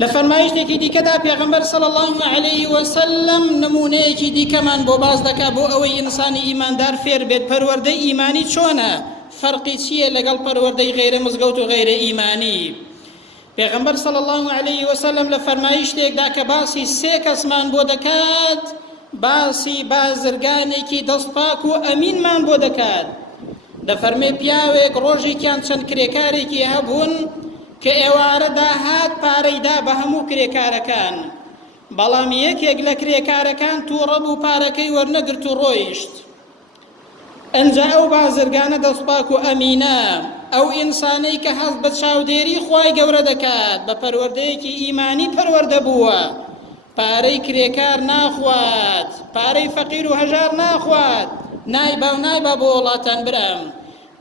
لفرمایشتێکی دیکەدا پێغەمبەر صلی الله عليه وسلم نمونەیەکی دیکەمان بۆ باز دەکات بۆ ئەوەی ئینسانی ئیماندار فێر بێت پەروەردەی ئیمانی چۆنە، فەرقی چییە لەگەڵ پەروەردەی غەیرە مزگەوت و غەیرە ئیمانی. پێغەمبەر صلی الله عليه وسلم لە فەرمایشتێکدا کە باسی سێ کەسمان بۆ دەکات، باسی بازرگانێکی دەستپاک و ئەمینمان بۆ دەکات. دەفەرمێ پیاوێک ڕۆژێکیان چەند کرێکارێکی هەبوون کە ئێوارە داهات پارەیدا بە هەموو کرێکارەکان، بەڵام یەکێک لە کرێکارەکان تووڕە بوو پارەکەی وەرنەگرت و ڕۆیشت. ئەنجا ئەو بازرگانە دەستپاک و ئەمینە، ئەو ئینسانەی کە هەست بە چاودێری خوای گەورە دەکات بە پەروەردەیەکی ئیمانی پەروەردە بووە، پارەی کرێکار ناخوات، پارەی فەقیر و هەژار ناخوات، نایبا و نایبا بۆ وڵاتان برام،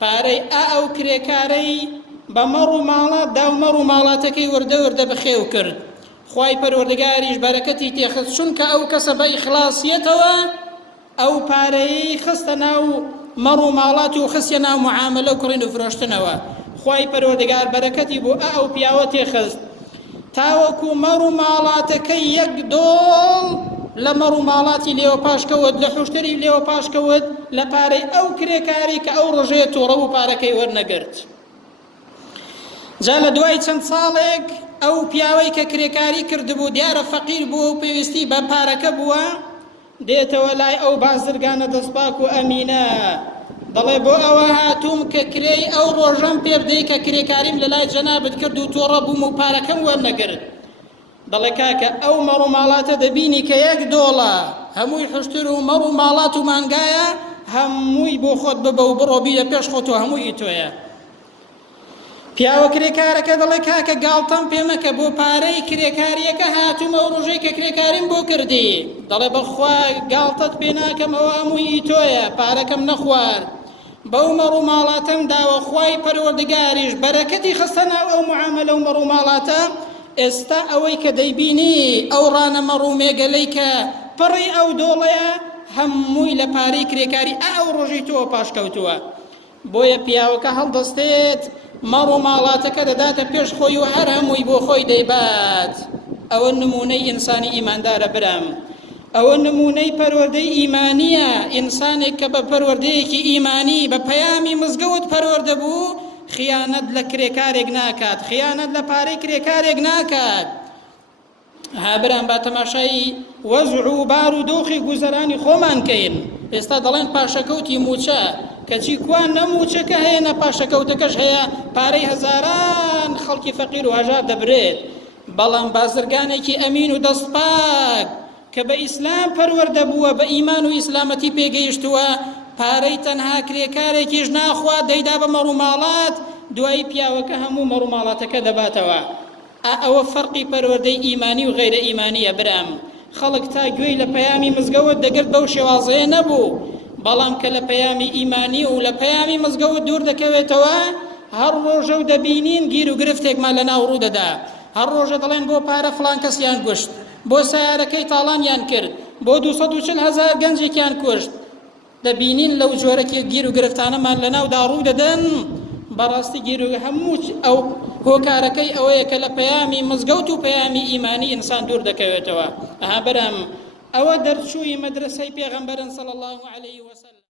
پارەی ئەو کرێکارەی بە مەڕ و ماڵات دا و مەڕ و ماڵاتەکەی وردە وردە بەخێو کرد. خوای پەروەردگاریش بەرەکەتی تێخست، چونکە ئەو کەسە بە ئیخلاسیەتەوە ئەو پارەی خستە ناو مەڕ و ماڵات و خستە ناو معاملە و کڕین و فرۆشتنەوە. خوای پەروەردگار بەرەکەتی بۆ ئەو پیاوە تێخست، تاوەکو مەڕ و ماڵاتەکەی یەک دۆڵ لە مەڕ و ماڵاتی لێوە پاشکەوت، لە حوشتری لێوە پاشکەوت لە پارەی ئەو کرێکاری کە ئەو ڕژێت و ڕەو و پارەکەی وەرنەگرت. جا لە دوای چەند ساڵێک ئەو پیاوەی کە کرێکاری کردبوو دیارە فەقیر بووە و پێویستی بە پارەکە بووە، دێتەوە لای ئەو بازرگانە دەستپاک و ئەمینە، دەڵێ بۆ ئەوە هاتووم کە کرێی ئەو ڕۆژەم پێ بدەی کە کرێکاریم لە لای جەنابت کرد و تۆڕە بووم و پارەکەم وەرنەگرت. دەڵێ کاکە ئەو مەڕ و ماڵاتە دەبینی کە یەک دۆڵە، هەمووی حشتر و مەڕ و ماڵات و مانگایە، هەمووی بۆ خۆت ببە و بڕۆ بیە پێش خۆت و هەمووی تۆیە. پیاوە کرێکارەکە دەڵێ کاکە گاڵتەم پێ مەکە، بۆ پارەی کرێکاریەکە هاتوومە و ڕۆژەی کە کرێکاریم بۆ کردی. دەڵێ بەخوا گاڵتەت پێ ناکەمەوە، هەمووی تۆیە، پارەکەم نەخوارد، بەو مەڕ و ماڵاتەم داوە خوای پەروەردگاریش بەرەکەتی خستە ناو ئەو معاملە و مەڕ و ماڵاتە. ئێستا ئەوەی کە دەیبینی ئەو ڕانە مەڕ و مێگەلەی کە پڕی ئەو دۆڵەیە هەمووی لە پارەی کرێکاری ئەو ڕۆژی تۆ پاشکەوتووە. بۆیە پیاوەکە هەڵدەستێت مەڕ و ماڵاتەکە دەداتە پێش خۆی و هەر هەمووی بۆ خۆی دەیبات. ئەوە نمونەی ئینسانی ئیماندارە برام، ئەوە نمونەی پەروەردەی ئیمانیە. ئینسانێک کە بە پەروەردەیەکی ئیمانی بە پەیامی مزگەوت پەروەردە بوو، خیانەت لە کرێکارێک ناکات، خیانەت لە پارەی کرێکارێک ناکات. هابران با تەماشای وەزع و بار و دۆخی گوزەرانی خۆمان کەین. ئێستا دەڵێن پاشەکەوتی موچە، کەچی کوان نەموچەکە هەیە نە پاشەکەوتەکەش هەیە، پارەی هەزاران خەڵکی فەقیر و هەژار دەبرێت. بەڵام بازرگانێکی ئەمین و دەستپاک کە بە ئیسلام پەروەردە بووە، بە ئیمان و ئیسلامەتی پێگەیشتووە، پارەی تەنها کرێکارێکیش ناخوات دەیدا بە مەڕ و ماڵات، دوای پیاوەکە هەموو مەڕ و ماڵاتەکە دەباتەوە. ئەوە فەرقی پەروەردەی ئیمانی و غەیرە ئیمانیە برام. خەڵک تا گوێی لە پەیامی مزگەوت دەگرت بەو شێوازەیە نەبوو، بەڵام کە لە پەیامی ئیمانی و لە پەیامی مزگەوت دوور دەکەوێتەوە، هەر ڕۆژە و دەبینین گیر و گرفتێکمان لەناو ڕوو دەدا. هەر ڕۆژە دەڵێن بۆ پارە فڵان کەسیان کوشت، بۆ سیارەکەی تاڵانیان کرد، بۆ 240,000 گەنجێکیان کوشت. دەبینین لەو جۆرەکی گیر و گرفتانەمان لەناودا ڕوو دەدەن. بەڕاستی گیر و هەموو ئەو هۆکارەکەی ئەوەیە کە لە پەیامی مزگەوت و پەیامی ئیمانی ئینسان دوور دەکەوێتەوە. ئەها بەرام ئەوە دەرچووی مەدرسەی پێغەمبەرن صلی الله عليه وسلم.